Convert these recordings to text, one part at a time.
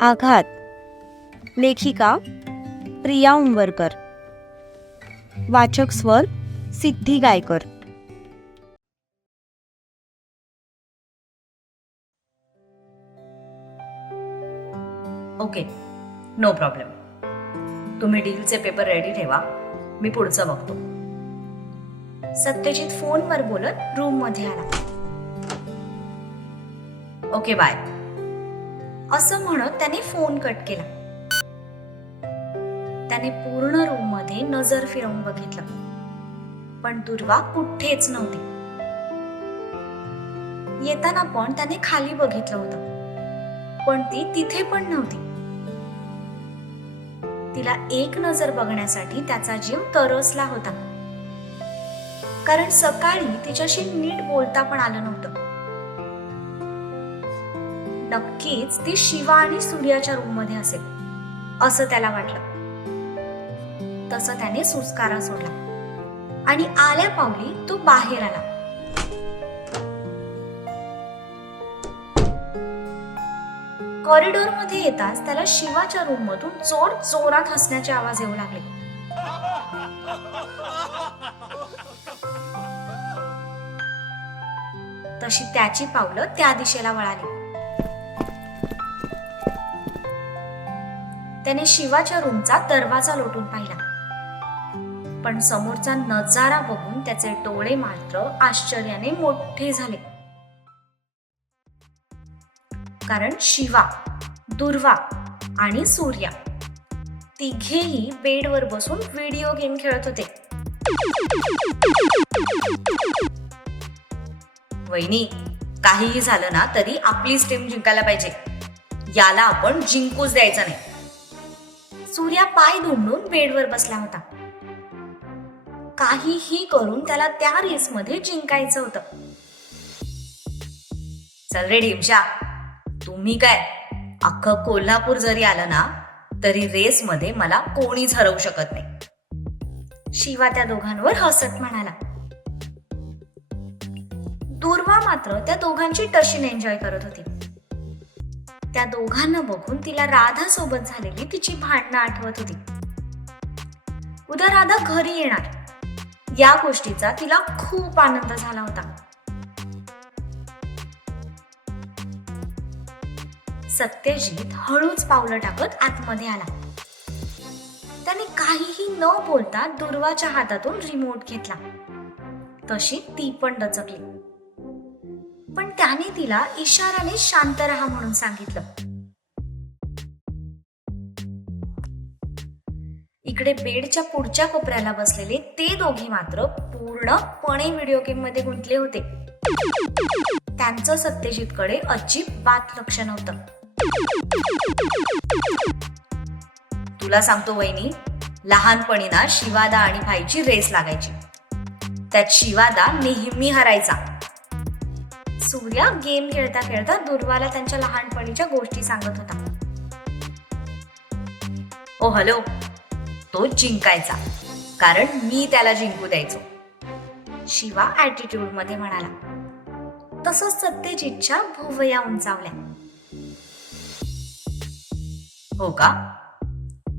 आघात. लेखिका प्रिया उंबरकर. वाचक स्वर Siddhi Gaikar. Okay no problem. तुम्ही डीलचे पेपर रेडी ठेवा मी पुढचं बघतो. सत्यजित फोनवर बोलत रूममध्ये आला. ओके बाय असं म्हणत त्याने फोन कट केला. त्याने पूर्ण रूममध्ये नजर फिरवून बघितलं. पण दुर्वा कुठेच नव्हती. येताना पण त्याने खाली बघितलं होतं. पण ती तिथे पण नव्हती. तिला एक नजर बघण्यासाठी त्याचा जीव तरसला होता. कारण सकाळी तिच्याशी नीट बोलता पण आलं नव्हतं. नक्कीच ती शिवा आणि सूर्याच्या रूममध्ये असेल. असं त्याला वाटलं. तसं त्याने सुस्कारा सोडला. आणि आल्या पावली तो बाहेर आला. कॉरिडॉरमध्ये येताच त्याला शिवाच्या रूम मधून जोर जोरात हसण्याचे आवाज येऊ लागले. तशी त्याची पावलं त्या दिशेला वळाली. त्याने शिवाच्या रूमचा दरवाजा लोटून पाहिला. पण समोरचा नजारा बघून त्याचे डोळे मात्र आश्चर्याने मोठे झाले. कारण शिवा दुर्वा आणि सूर्या तिघेही बेडवर बसून व्हिडिओ गेम खेळत होते. वहिनी काहीही झालं ना तरी आपलीच टीम जिंकायला पाहिजे. याला आपण जिंकूच द्यायचा नाही. सूर्या पाय धुंडून बेडवर बसला होता. काहीही करून त्याला त्या रेसमध्ये जिंकायचं होतं. चल रे ढिमशा तुम्ही काय अख्खं कोल्हापूर जरी आलं ना तरी रेसमध्ये मला कोणीच हरवू शकत नाही. शिवा त्या दोघांवर हसत म्हणाला. दुर्वा मात्र त्या दोघांची टशीन एन्जॉय करत होती. त्या दोघांना बघून तिला राधा सोबत झालेली तिची भांडणं आठवत होती. उद्या राधा घरी येणार. या गोष्टीचा तिला खूप आनंद झाला होता. सत्यजित हळूच पावलं टाकत आतमध्ये आला. त्याने काहीही न बोलता दुर्वाच्या हातातून रिमोट घेतला. तशी ती पण डचकली. पण त्याने तिला इशाराने शांत राहा म्हणून सांगितलं. इकडे बेडच्या पुढच्या कोपऱ्याला बसलेले ते दोघे मात्र पूर्णपणे व्हिडिओ गेममध्ये गुंतले होते. त्यांचं सत्यजितकडे अजिबात लक्ष नव्हतं. तुला सांगतो वहिनी लहानपणी ना शिवादा आणि भाईची रेस लागायची. त्यात शिवादा नेहमी हरायचा. सूर्या गेम खेळता खेळता दुर्वाला त्यांच्या लहानपणीच्या गोष्टी सांगत होता. ओ हॅलो. तो जिंकायचा. कारण मी त्याला जिंकू द्यायचो. शिवा ऍटिट्यूडमध्ये म्हणाला. तसंच सत्यजितच्या भुवया उंचावल्या. हो का?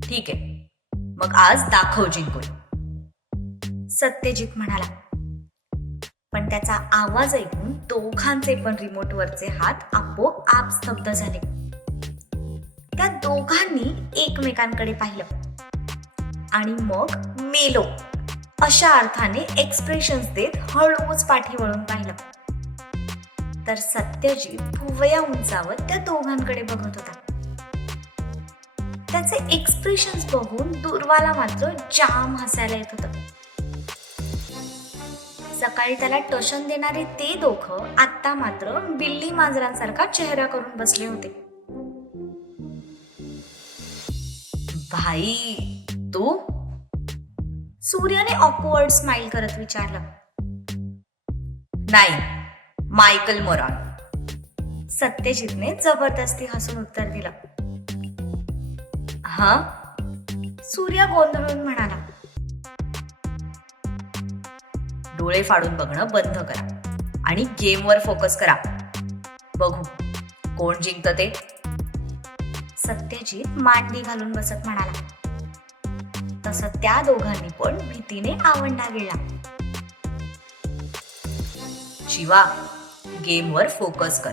ठीक आहे. मग आज दाखव जिंकून. सत्यजित म्हणाला पण त्याचा आवाज ऐकून दोघांचे पण रिमोटवरचे हात आपोआप स्तब्ध झाले. त्या दोघांनी एकमेकांकडे पाहिलं. आणि मग मेलो. अशा अर्थाने एक्सप्रेशन्स देत हळूच पाठी वळून पाहिलं. तर सत्यजीत भुवया उंचावत त्या दोघांकडे बघत होता. त्याचे एक्सप्रेशन्स बघून दुर्वाला मात्र जाम हसायला येत होतं. सकाळी त्याला टशन देणारे ते दोघं आत्ता मात्र बिल्ली मांजरांसारखा चेहरा करून बसले होते. भाई तू? सूर्याने ऑकवर्ड स्माइल करत विचारलं. नाही मायकल मोरॉन. सत्यजितने जबरदस्ती हसून उत्तर दिलं. हा? सूर्या गोंधळून म्हणाला. डोळे फाडून बघणं बंद करा आणि गेमवर फोकस करा. बघू कोण जिंकत ते? सत्यजित मांडी घालून बसत म्हणाला. तसं त्या दोघांनी पण भीतीने आवंडा गिळला शिवा गेमवर फोकस कर.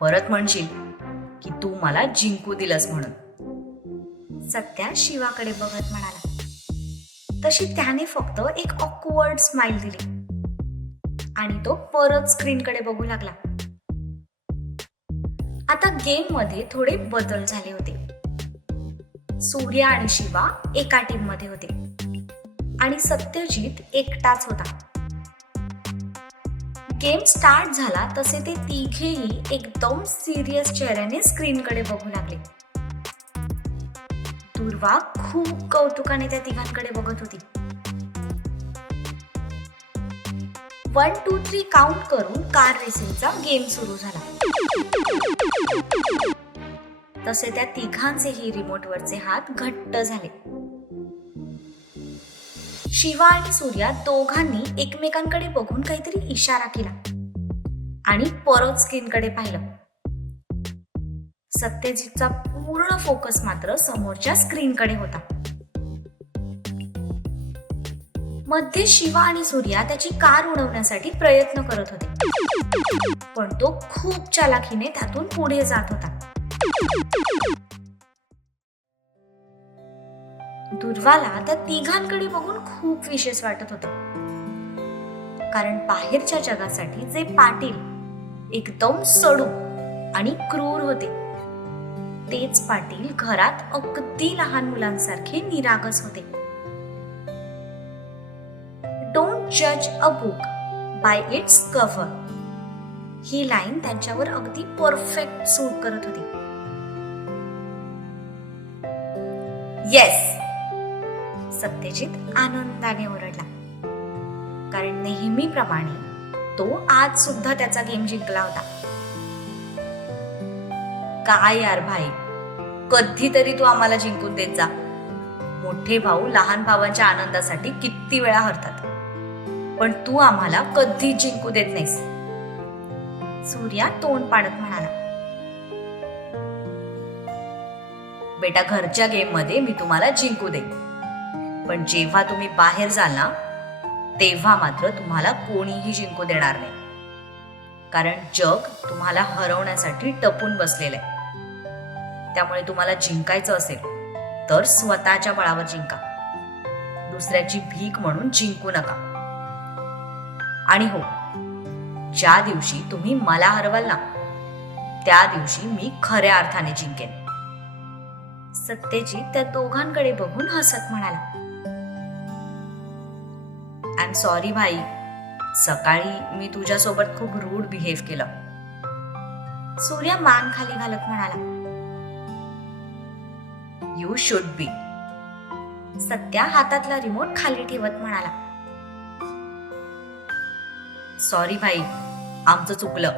परत म्हणशील की तू मला जिंकू दिलंस म्हणून. सत्या शिवाकडे बघत म्हणाला. तशी त्याने फक्त एक ऑकवर्ड स्माइल दिली. आणि तो परत स्क्रीनकडे बघू लागला. आता गेममध्ये थोडे बदल झाले होते. सूर्य आणि शिवा एका टीममध्ये होते. आणि सत्यजित एकटाच होता. गेम स्टार्ट झाला तसे ते तिघेही एकदम सिरियस चेहऱ्याने स्क्रीनकडे बघू लागले. दुर्वा खूप कौतुकाने त्या तिघांकडे बघत होती. वन टू थ्री काउंट करून कार रेसिंगचा गेम सुरू झाला. तसे त्या तिघांचेही रिमोटवरचे हात घट्ट झाले. शिवा आणि सूर्या दोघांनी एकमेकांकडे बघून काहीतरी इशारा केला. आणि परत स्क्रीनकडे पाहिलं. सत्यजितचा पूर्ण फोकस मात्र समोरच्या स्क्रीनकडे होता. मध्ये शिवा आणि सूर्या त्याची कार उडवण्यासाठी प्रयत्न करत होते. पण तो खूप चालाखीने त्यातून पुढे जात होता. दुर्वाला त्या तिघांकडे बघून खूप विशेष वाटत होत. कारण बाहेरच्या जगासाठी जे पाटील एकदम सडू आणि क्रूर होते तेच पाटील घरात अगदी लहान मुलांसारखे निरागस होते. डोंट जज a book by its cover he line त्यांच्यावर अगदी परफेक्ट सूट करत होती. येस सत्यजित आनंदाने ओरडला. कारण नेहमीप्रमाणे तो आज सुद्धा त्याचा गेम जिंकला होता. काय यार भाई? कधीतरी तू आम्हाला जिंकून देत जा. मोठे भाऊ लहान भावांच्या आनंदासाठी किती वेळा हरतात. पण तू आम्हाला कधी जिंकू देत नाहीस. सूर्या तोंड पाडत म्हणाला. बेटा घरच्या गेममध्ये मी तुम्हाला जिंकू देईन. पण जेव्हा तुम्ही बाहेर जाल ना तेव्हा मात्र तुम्हाला कोणीही जिंकू देणार नाही. कारण जग तुम्हाला हरवण्यासाठी टपून बसलेलं आहे. त्यामुळे तुम्हाला जिंकायचं असेल तर स्वतःच्या बळावर जिंका. दुसऱ्याची भीक म्हणून जिंकू नका. आणि हो ज्या दिवशी तुम्ही मला हरवाल ना त्या दिवशी मी खऱ्या अर्थाने जिंकेन. सत्यजित त्या दोघांकडे बघून हसत म्हणाला. आय एम सॉरी भाई. सकाळी मी तुझ्यासोबत खूप रूड बिहेव केलं. सूर्या मान खाली घालत म्हणाला यू शुड बी सत्या हातातला रिमोट खाली ठेवत म्हणाला सॉरी भाई आमचं चुकलं.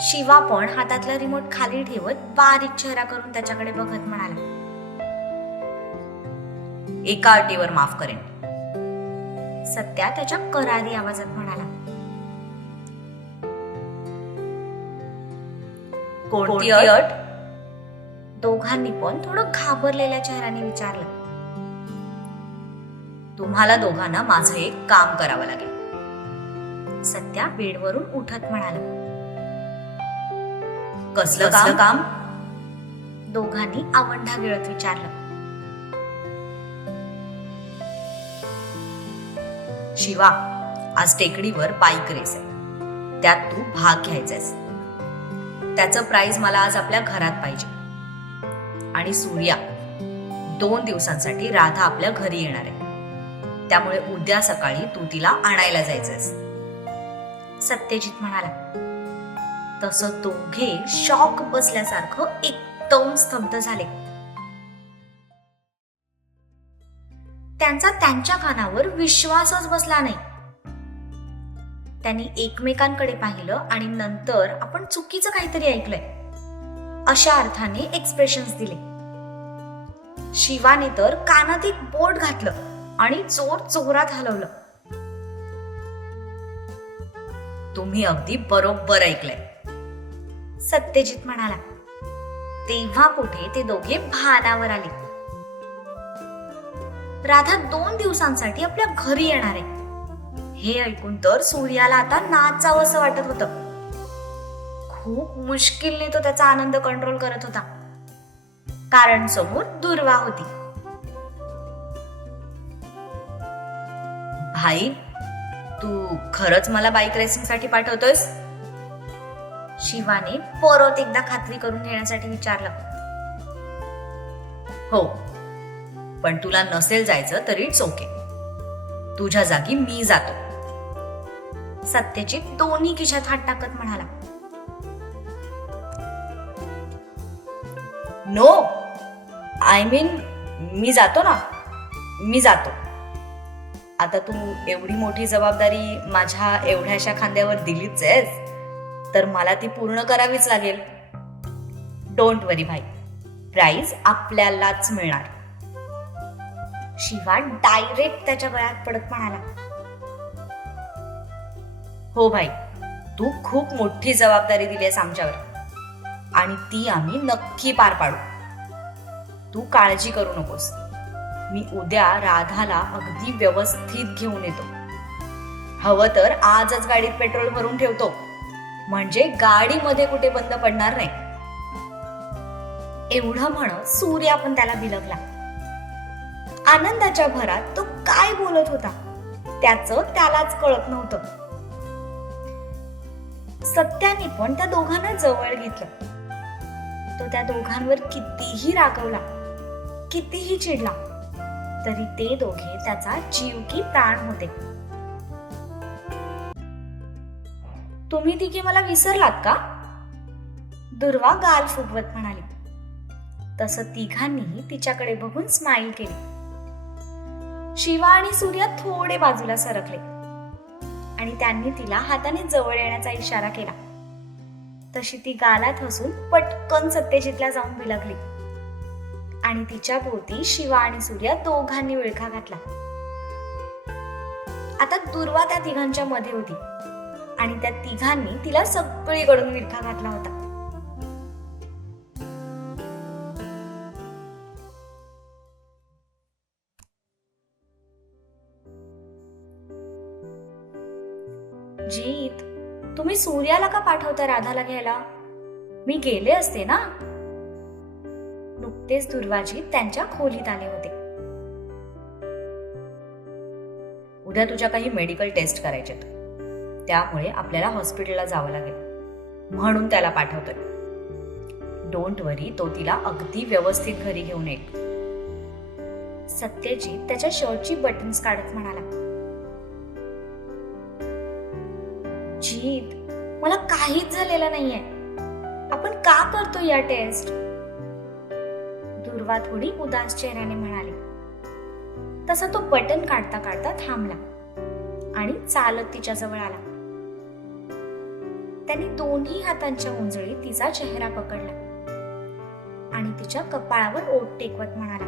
शिवा पण हातातला रिमोट खाली ठेवत बारीक चेहरा करून त्याच्याकडे बघत म्हणाला एका अटीवर माफ करेन. सत्या त्याच्या करारी आवाजात म्हणाला. कोणती अट? दोघांनी पण थोडं घाबरलेल्या चेहऱ्याने विचारलं. तुम्हाला दोघांना माझं एक काम करावं लागेल. सत्या बेडवरून उठत म्हणाला. कसलं काम? काम? दोघांनी आवंढा गिळत विचारलं. शिवा आज टेकडीवर बाईक रेस आहे. त्यात तू भाग घ्यायचायस त्याचं प्राइस मला आज आपल्या घरात पाहिजे. आणि सूर्या दोन दिवसांसाठी राधा आपल्या घरी येणार आहे. त्यामुळे उद्या सकाळी तू तिला आणायला जायचंस सत्यजित म्हणाला तसं दोघे शॉक बसल्यासारखं एकदम स्तब्ध झाले. त्यांचा त्यांच्या कानावर विश्वासच बसला नाही. त्यांनी एकमेकांकडे पाहिलं आणि नंतर आपण चुकीचं काहीतरी ऐकलंय. अशा अर्थाने एक्सप्रेशन्स दिले. शिवाने तर कानात एक बोट घातलं आणि चोर चोरात हलवलं. तुम्ही अगदी बरोबर ऐकलंय. सत्यजित म्हणाला. तेव्हा कुठे ते दोघे भानावर आले. राधा दोन दिवसांसाठी आपल्या घरी येणार आहे. हे ऐकून तर सूर्याला आता नाचावं असं वाटत होतं. खूप मुश्किलने तो त्याचा आनंद कंट्रोल करत होता. कारण समोर दुर्वा होती. भाई तू खरंच मला बाईक रेसिंगसाठी पाठवतोयस? शिवाने परत एकदा खात्री करून घेण्यासाठी विचारलं. हो पण तुला नसेल जायचं तरी इट्स ओके तुझ्या जागी मी जातो. सत्यजित दोन्ही खिशात हात टाकत म्हणाला. नो आय मीन मी जातो ना. मी जातो. आता तू एवढी मोठी जबाबदारी माझ्या एवढ्याशा खांद्यावर दिलीच आहेस तर मला ती पूर्ण करावीच लागेल. डोंट वरी भाई. प्राईज आपल्यालाच मिळणार. शिवा डायरेक्ट त्याच्या गळ्यात पडत म्हणाला. हो भाई तू खूप मोठी जबाबदारी दिली आहेस आमच्यावर. आणि ती आम्ही नक्की पार पाडू. तू काळजी करू नकोस. मी उद्या राधाला अगदी व्यवस्थित घेऊन येतो. हवं तर आजच गाडीत पेट्रोल भरून ठेवतो. म्हणजे गाडीमध्ये कुठे बंद पडणार नाही. एवढं म्हणत सूर्या पण त्याला भिलगला आनंदाच्या भरात तो काय बोलत होता? त्याचं त्यालाच कळत नव्हतं. सत्याने पण त्या दोघांना जवळ घेतलं. तो त्या दोघांवर कितीही रागवला कितीही चिडला तरी ते दोघे त्याचा जीव की प्राण होते. तुम्ही तिघे मला विसरलात का? दुर्वा गाल फुगवत म्हणाली. तसं तिघांनीही तिच्याकडे बघून स्माईल केली. शिवा आणि सूर्य थोडे बाजूला सरकले. आणि त्यांनी तिला हाताने जवळ येण्याचा इशारा केला. तशी ती गालात हसून पटकन सत्यजितला जाऊन बिलगली आणि तिच्या भोवती शिवा आणि सूर्य दोघांनी विळखा घातला. आता दुर्वा त्या तिघांच्या मध्ये होती. आणि त्या तिघांनी तिला सगळीकडून विळखा घातला होता. सूर्याला का पाठवता राधाला घ्यायला? मी गेले असते ना? नुकतेच दुर्वाजी त्यांच्या खोलीत आले होते. उद्या तुझ्या काही मेडिकल टेस्ट करायच्यात त्यामुळे आपल्याला हॉस्पिटलला जावं लागेल. म्हणून त्याला पाठवतोय. डोंट वरी तो तिला अगदी व्यवस्थित घरी घेऊन येईल. सत्यजीत त्याच्या शर्टची बटन्स काढत म्हणाला. जीत मला काहीच झालेलं नाहीये. आपण का करतो या टेस्ट दुर्वा थोडी उदास चेहऱ्याने म्हणाली. तसा तो बटन काढता काढता थांबला आणि चालत तिच्या जवळ आला. त्याने दोन्ही हातांच्या उंजळी तिचा चेहरा पकडला आणि तिच्या कपाळावर ओट टेकवत म्हणाला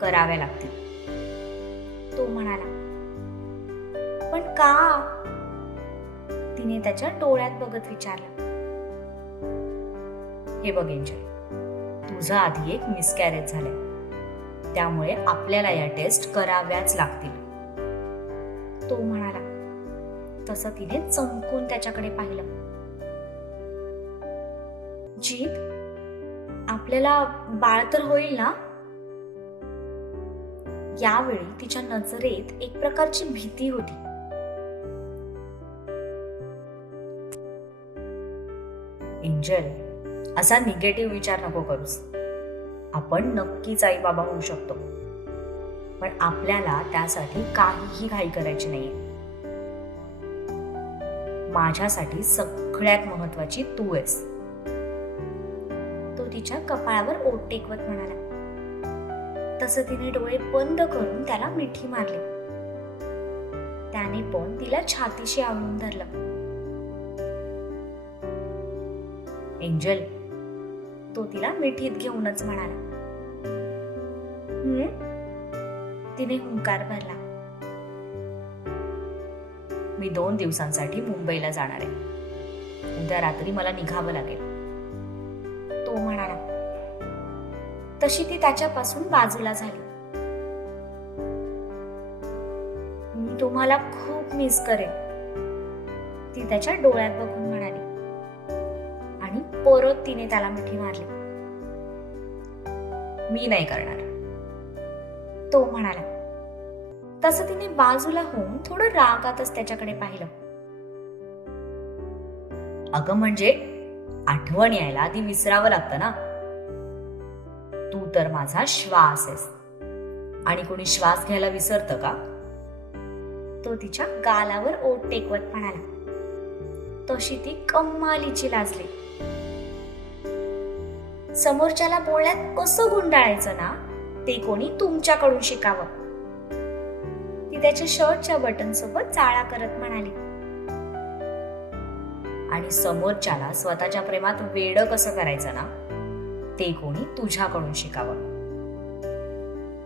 कराव्या लागतील. तो म्हणाला पण का? तिने त्याच्या डोळ्यात बघत विचारलं. हे बघ एंजल तुझं आधी एक मिसकॅरेज झालंय. त्यामुळे आपल्याला या टेस्ट कराव्याच लागतील. तो म्हणाला तसं तिने चमकून त्याच्याकडे पाहिलं. जीत आपल्याला बाळ तर होईल ना? यावेळी तिच्या नजरेत एक प्रकारची भीती होती. एंजल असा निगेटिव्ह विचार नको करूस. आपण नक्कीच आई बाबा होऊ शकतो. पण आपल्याला त्यासाठी काहीही घाई करायची नाहीये. माझ्यासाठी सगळ्यात महत्वाची तू आहेस. तो तिच्या कपाळावर ओट टेकवत म्हणाला. तसं तिने डोळे बंद करून त्याला मिठी मारली. त्याने पण तिला छातीशी आवळून धरलं. एंजल. तो तिला मिठीत घेऊनच म्हणाला. तिने हुंकार भरला. मी दोन दिवसांसाठी मुंबईला जाणार आहे. उद्या रात्री मला निघावं लागेल. तो म्हणाला. तशी ती त्याच्यापासून बाजूला झाली. मी तुम्हाला खूप मिस करेन. ती त्याच्या डोळ्यात बघून म्हणाली. परत तिने त्याला मिठी मारली. मी नाही करणार. तो म्हणाला. तसं तिने बाजूला होऊन थोडं रागातच त्याच्याकडे पाहिलं. अगं म्हणजे आठवण यायला आधी विसरावं लागतं ना? तू तर माझा श्वास आहेस. आणि कोणी श्वास घ्यायला विसरतं का? तो तिच्या गालावर ओठ टेकवत म्हणाला. तशी ती कम्मालीची लाजली. समोरच्याला बोलण्यात कसं गुंडाळायचं ना ते कोणी तुमच्याकडून शिकावं. ती त्याच्या शर्टच्या बटन सोबत चाळा करत म्हणाली. आणि समोरच्याला स्वतःच्या प्रेमात वेड कसं करायचं ना ते कोणी तुझ्याकडून शिकावं.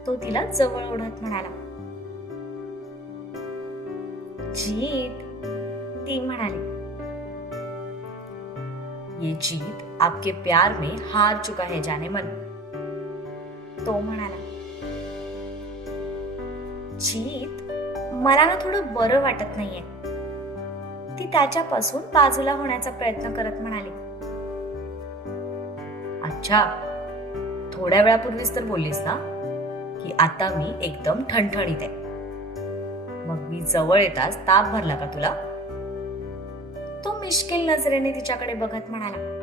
तो तिला जवळ ओढत म्हणाला. जीत ती म्हणाली. ये जीत आपके प्यार में हार चुका है जाने मन। तो म्हणाला जीत मला ना थोडं बरं वाटत नाहीये. ती त्याच्यापासून बाजूला होण्याचा प्रयत्न करत म्हणाली अच्छा थोड्या वेळापूर्वीच तर बोललीस ना की आता मी एकदम ठणठणीत आहे. मग मी जवळ येताच ताप भरला का तुला? तो मिश्किल नजरेने तिच्याकडे बघत म्हणाला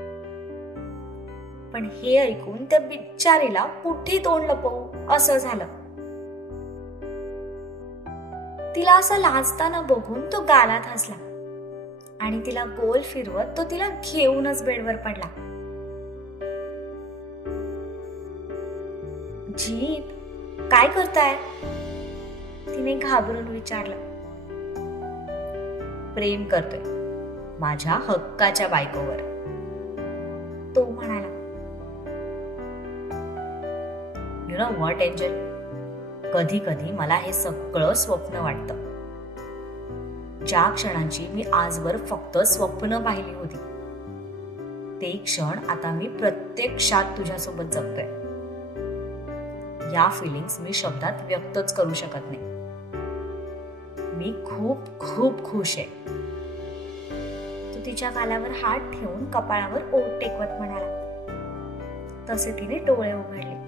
पण हे ऐकून त्या बिचारीला कुठे तोंड लपवू? असं झालं. तिला असं लाजताना बघून तो गालात हसला. आणि तिला गोल फिरवत तो तिला घेऊनच बेडवर पडला. जीत काय करताय? तिने घाबरून विचारलं. प्रेम करतोय माझ्या हक्काच्या बायकोवर. तो म्हणाला. No what angel. कधी कधी मला हे सगळं स्वप्न वाटतं. ज्या क्षणांची मी आजवर फक्त स्वप्न पाहिली होती ते क्षण आता मी प्रत्यक्षात तुझ्यासोबत जगतोय. या फिलिंग्स मी शब्दात व्यक्तच करू शकत नाही. मी खूप खूप खुश आहे. तू तिच्या गालावर हात ठेवून कपाळावर ओठ टेकवत म्हणाला. तसे तिने डोळे उघडले.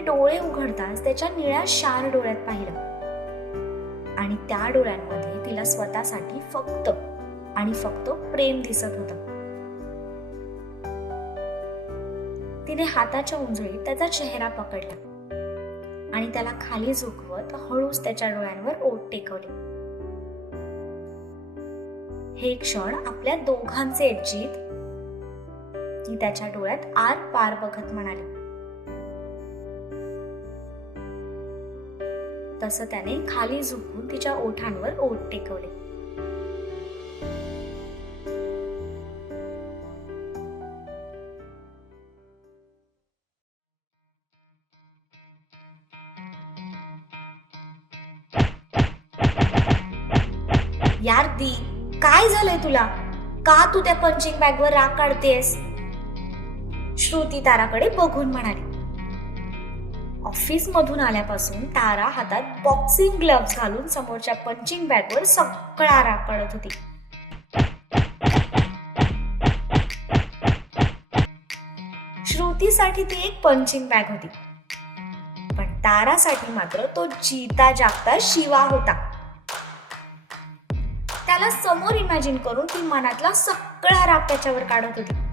डोळे उघडताच त्याच्या निळ्या शार डोळ्यात पाहिलं. आणि त्या डोळ्यांमध्ये तिला स्वतःसाठी फक्त आणि फक्त प्रेम दिसत होतं. तिने हाताच्या उंजळीत त्याचा चेहरा पकडला. आणि त्याला खाली झुकवत हळूच त्याच्या डोळ्यांवर ओट टेकवले. हे क्षण आपल्या दोघांचे आहेत, जीत. ती त्याच्या डोळ्यात आर पार बघत म्हणाली. तसं त्याने खाली झुकून तिच्या ओठांवर ओठ टेकवले. यार दी काय झालंय तुला? का तू त्या पंचिंग बॅगवर राग काढतेस? श्रुती ताराकडे बघून म्हणाली. ऑफिस मधून आल्यापासून तारा हातात बॉक्सिंग ग्लव्स घालून समोरच्या पंचिंग बॅगवर सगळा राग काढत होती. श्रुतीसाठी ती एक पंचिंग बॅग होती. पण तारासाठी मात्र तो जीता जागता शिवा होता. त्याला समोर इमॅजिन करून ती मनातला सगळा राग त्याच्यावर काढत होती.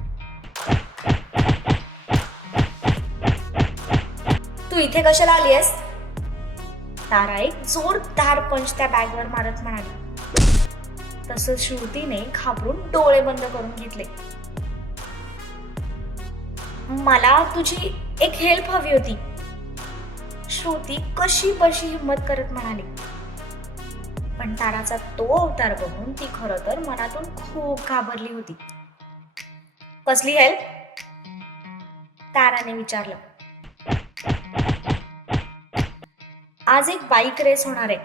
तू इथे कशाला आली आहेस तारा एक जोरदार पंच त्या बॅगवर मारत म्हणाली. तसं श्रुतीने घाबरून डोळे बंद करून घेतले. मला तुझी एक हेल्प हवी होती. श्रुती कशी बशी हिंमत करत म्हणाली. पण ताराचा तो अवतार बघून ती खर तर मनातून खूप घाबरली होती. कसली हेल्प ताराने विचारलं. आज एक बाईक रेस होणार आहे.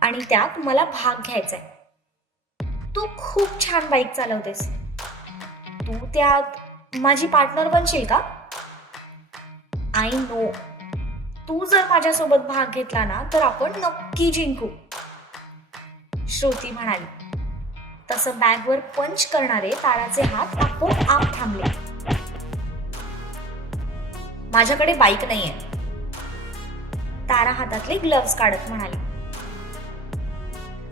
आणि त्यात मला भाग घ्यायचा आहे. तू खूप छान बाईक चालवतेस. तू त्यात माझी पार्टनर बनशील का? आय नो तू जर माझ्यासोबत भाग घेतला ना तर आपण नक्की जिंकू. श्रुती म्हणाली. तसं बॅगवर पंच करणारे ताराचे हात आपोआप थांबले. माझ्याकडे बाईक नाहीये. तारा हातातले ग्लव्स काढत म्हणाली.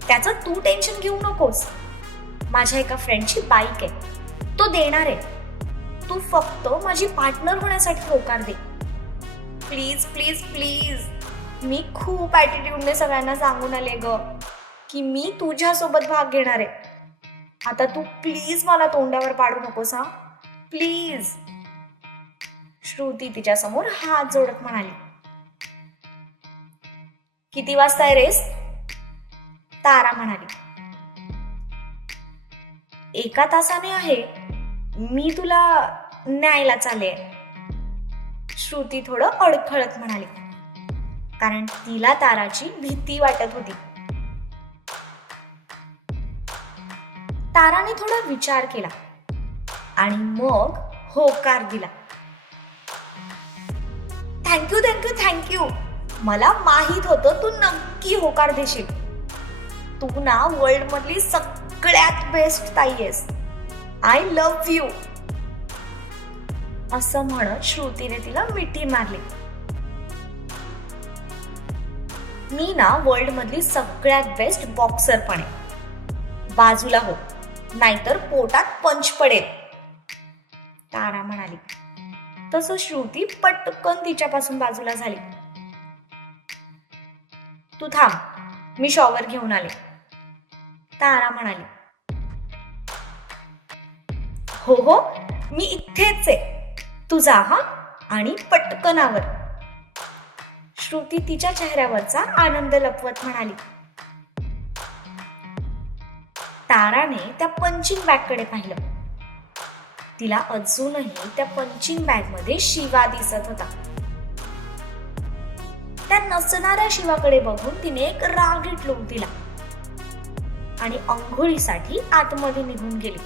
त्याचं तू टेन्शन घेऊ नकोस. माझ्या एका फ्रेंडची बाईक आहे. तो देणार आहे. तू फक्त माझी पार्टनर होण्यासाठी होकार दे. प्लीज प्लीज प्लीज मी खूप ॲटिट्यूडने सगळ्यांना सांगून आले ग की मी तुझ्यासोबत भाग घेणार आहे. आता तू प्लीज मला तोंडावर पाडू नकोस हा. प्लीज श्रुती तिच्यासमोर हात जोडत म्हणाली. किती वाजता आहे रेस? तारा म्हणाली. एका तासाने आहे. मी तुला न्यायला चाले श्रुती थोडं अडखळत म्हणाली. कारण तिला ताराची भीती वाटत होती. ताराने थोडा विचार केला. आणि मग होकार दिला. Thank you thank you thank you. मला माहीत होतं तू नक्की होकार देशील. तू ना वर्ल्ड मधली सगळ्यात बेस्ट ताई आहेस. आय लव्ह यू असं म्हणत श्रुतीने तिला मिठी मारली. मी ना वर्ल्ड मधली सगळ्यात बेस्ट बॉक्सर पण आहे. बाजूला हो नाहीतर पोटात पंच पडेल. तारा म्हणाली. तसं श्रुती पटकन तिच्यापासून बाजूला झाली. तू थांब मी शॉवर घेऊन आले. तारा म्हणाली. हो हो मी इथेच आहे. तू जा हा आणि पटकन आवर. श्रुती तिच्या चेहऱ्यावरचा आनंद लपवत म्हणाली. ताराने त्या पंचिंग बॅगकडे पाहिलं. तिला अजूनही त्या पंचिंग बॅगमध्ये शिवा दिसत होता. त्या नसणाऱ्या शिवाकडे बघून तिने एक रागीट लोक दिला आणि अंघोळीसाठी आतमध्ये निघून गेली.